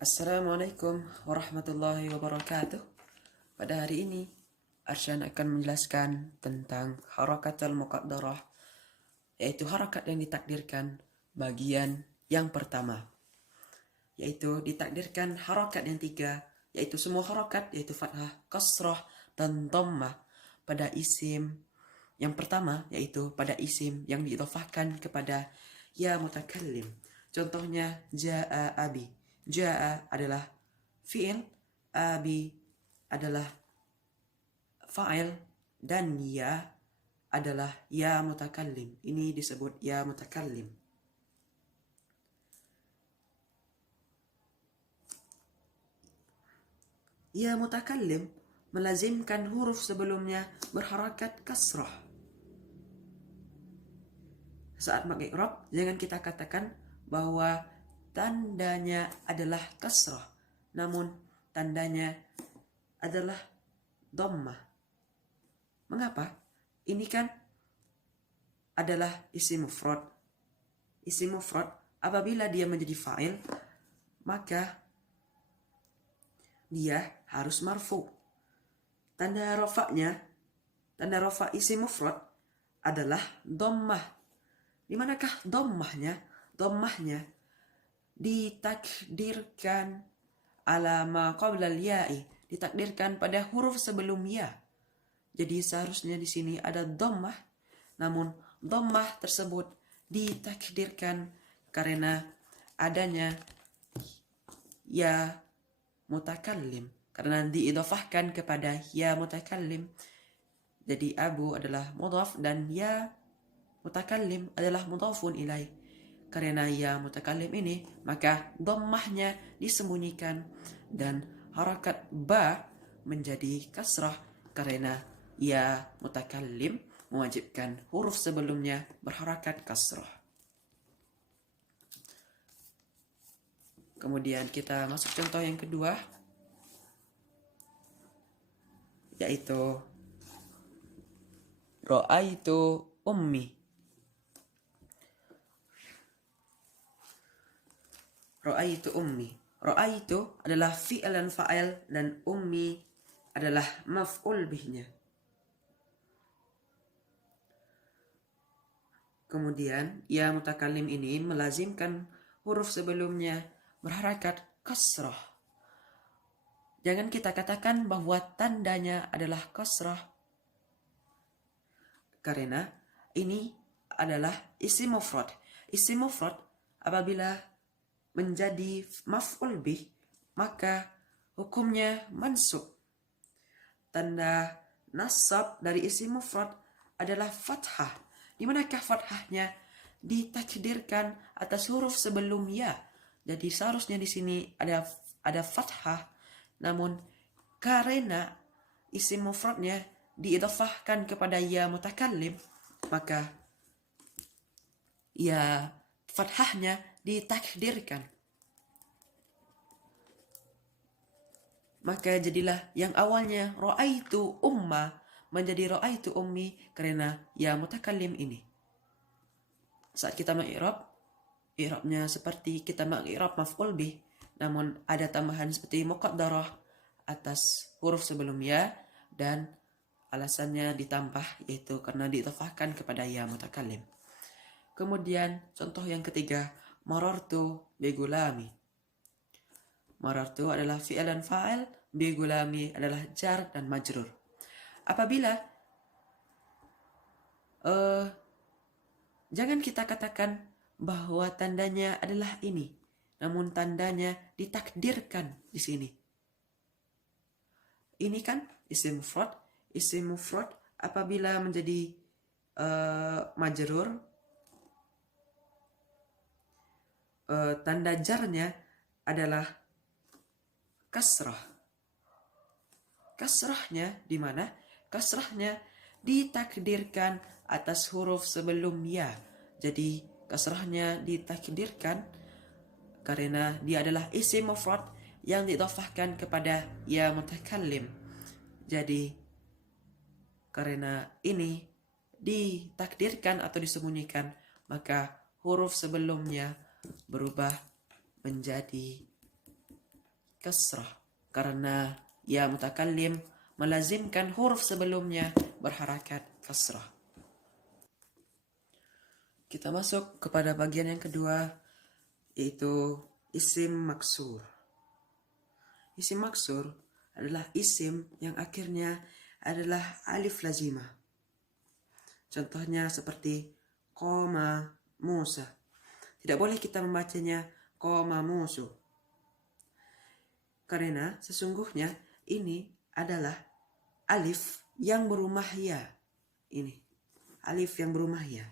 Assalamualaikum warahmatullahi wabarakatuh. Pada hari ini, Arsyan akan menjelaskan tentang harakatul muqaddarah, yaitu harakat yang ditakdirkan bagian yang pertama, yaitu ditakdirkan harakat yang tiga, yaitu semua harakat, yaitu fathah, kasrah, dan dhammah pada isim yang pertama, yaitu pada isim yang diidhafahkan kepada ya mutakallim. Contohnya jaa abi. Jaa adalah fi'il, abi adalah fa'il, dan ya adalah ya mutakallim. Ini disebut ya mutakallim. Ya mutakallim melazimkan huruf sebelumnya berharakat kasrah. Saat mengi'rab, jangan kita katakan bahwa tandanya adalah kasrah, namun tandanya adalah dhammah. Mengapa? Ini kan adalah isim mufrad. Isim mufrad apabila dia menjadi fa'il, maka dia harus marfu. Tanda rafa isim mufrad adalah dhammah. Di manakah dhammahnya? Dhammahnya ditakdirkan ala ma qabla al-ya'i, ditakdirkan pada huruf sebelum ya. Jadi seharusnya di sini ada dhammah, namun dhammah tersebut ditakdirkan karena adanya ya mutakallim, karena diidhafahkan kepada ya mutakallim. Jadi abu adalah mudhaf dan ya mutakallim adalah mudhafun ilaih. Karena ya mutakallim ini, maka dhammahnya disembunyikan dan harakat ba menjadi kasrah karena ya mutakallim mewajibkan huruf sebelumnya berharakat kasrah. Kemudian kita masuk contoh yang kedua, yaitu ra'aitu ummi. Ra'aitu ummi. Ra'aitu adalah fi'il dan fa'il, dan ummi adalah maf'ul bihnya. Kemudian ya mutakallim ini melazimkan huruf sebelumnya berharakat kasrah. Jangan kita katakan bahwa tandanya adalah kasrah, karena ini adalah isim mufrad. Isim mufrad apabila menjadi maf'ul bih, maka hukumnya mansub. Tanda nasab dari isim mufrad adalah fathah. Di manakah fathahnya? Ditakdirkan atas huruf sebelum ya. Jadi seharusnya di sini ada fathah, namun karena isim mufradnya diidhafahkan kepada ya mutakallim, maka ya fathahnya ditakdirkan. Maka jadilah yang awalnya ra'aitu umma menjadi ra'aitu ummi karena ya mutakallim ini. Saat kita mengi'rab, i'rabnya seperti kita mengi'rab maf'ul bih, namun ada tambahan seperti muqaddarah atas huruf sebelum ya, dan alasannya ditambah yaitu karena diidhafahkan kepada ya mutakallim. Kemudian contoh yang ketiga, marartu bi gulami. Marartu adalah fi'il dan fa'il, bi gulami adalah jar dan majrur. Apabila jangan kita katakan bahwa tandanya adalah ini, namun tandanya ditakdirkan di sini. Ini kan isim mufrad. Isim mufrad apabila menjadi majrur, tanda jarnya adalah kasrah. Kasrahnya di mana? Kasrahnya ditakdirkan atas huruf sebelum ya. Jadi kasrahnya ditakdirkan karena dia adalah isim mufrad yang diidhafahkan kepada ya mutakallim. Jadi karena ini ditakdirkan atau disembunyikan, maka huruf sebelumnya berubah menjadi kasrah karena ya mutakallim melazimkan huruf sebelumnya berharakat kasrah. Kita masuk kepada bagian yang kedua, yaitu isim maksur. Isim maksur adalah isim yang akhirnya adalah alif lazimah. Contohnya seperti qoma Musa. Tidak boleh kita membacanya qoma Musu. Karena sesungguhnya ini adalah alif yang berumah ya. Ini alif yang berumah ya.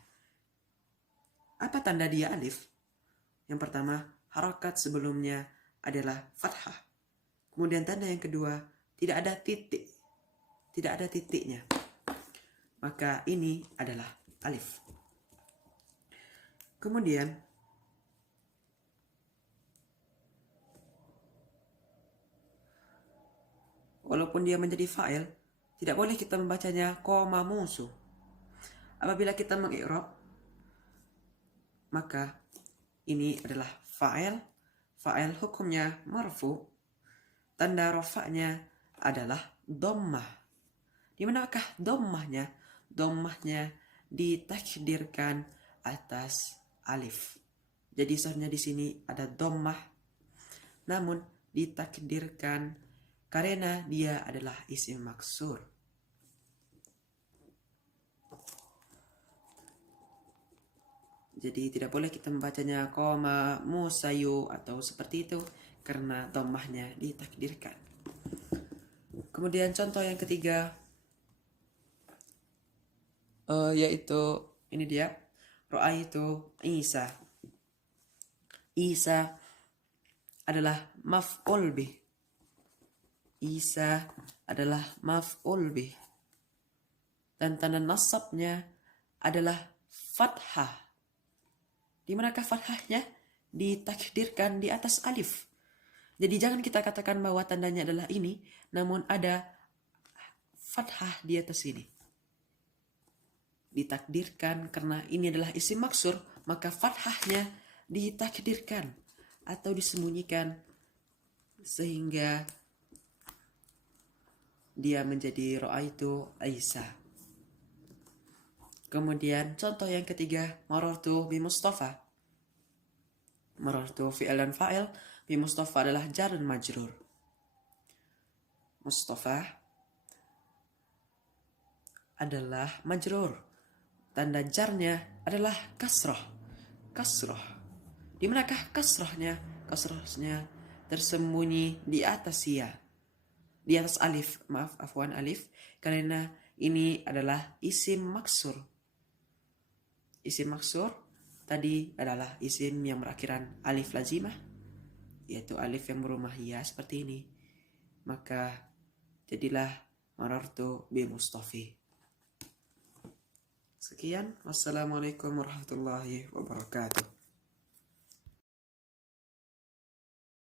Apa tanda dia alif? Yang pertama, harakat sebelumnya adalah fathah. Kemudian tanda yang kedua, tidak ada titik. Tidak ada titiknya. Maka ini adalah alif. Kemudian walaupun dia menjadi fa'il, tidak boleh kita membacanya qoma Musu. Apabila kita mengi'rab, maka ini adalah fa'il. Fa'il hukumnya marfu. Tanda rafa'nya adalah dhammah. Di manakah dhammahnya? Dhammahnya ditakdirkan atas alif. Jadi seharusnya di sini ada dhammah, namun ditakdirkan karena dia adalah isim maksur. Jadi tidak boleh kita membacanya qoma musayu atau seperti itu karena dhammahnya ditakdirkan. Kemudian contoh yang ketiga, yaitu ini dia, ra'aitu Isa. Isa adalah maf'ul bih. Isa adalah maf'ul bih. Dan tanda nasabnya adalah fathah. Di manakah fathahnya? Ditakdirkan di atas alif. Jadi jangan kita katakan bahwa tandanya adalah ini, namun ada fathah di atas ini. Ditakdirkan karena ini adalah isim maksur, maka fathahnya ditakdirkan atau disembunyikan sehingga dia menjadi ra'aitu Isa. Kemudian contoh yang ketiga, marartu bi Mustafa. Marartu fi'il dan fa'il, bi Mustafa adalah jar dan majrur. Mustafa adalah majrur. Tanda jarnya adalah kasrah. Kasrah. Di manakah kasrahnya? Kasrahnya tersembunyi di atas ya. Di atas alif, alif, karena ini adalah isim maksur. Isim maksur tadi adalah isim yang berakhiran alif lazimah, yaitu alif yang berumah ya seperti ini. Maka jadilah marartu bi Mustafi. Sekian, wassalamualaikum warahmatullahi wabarakatuh.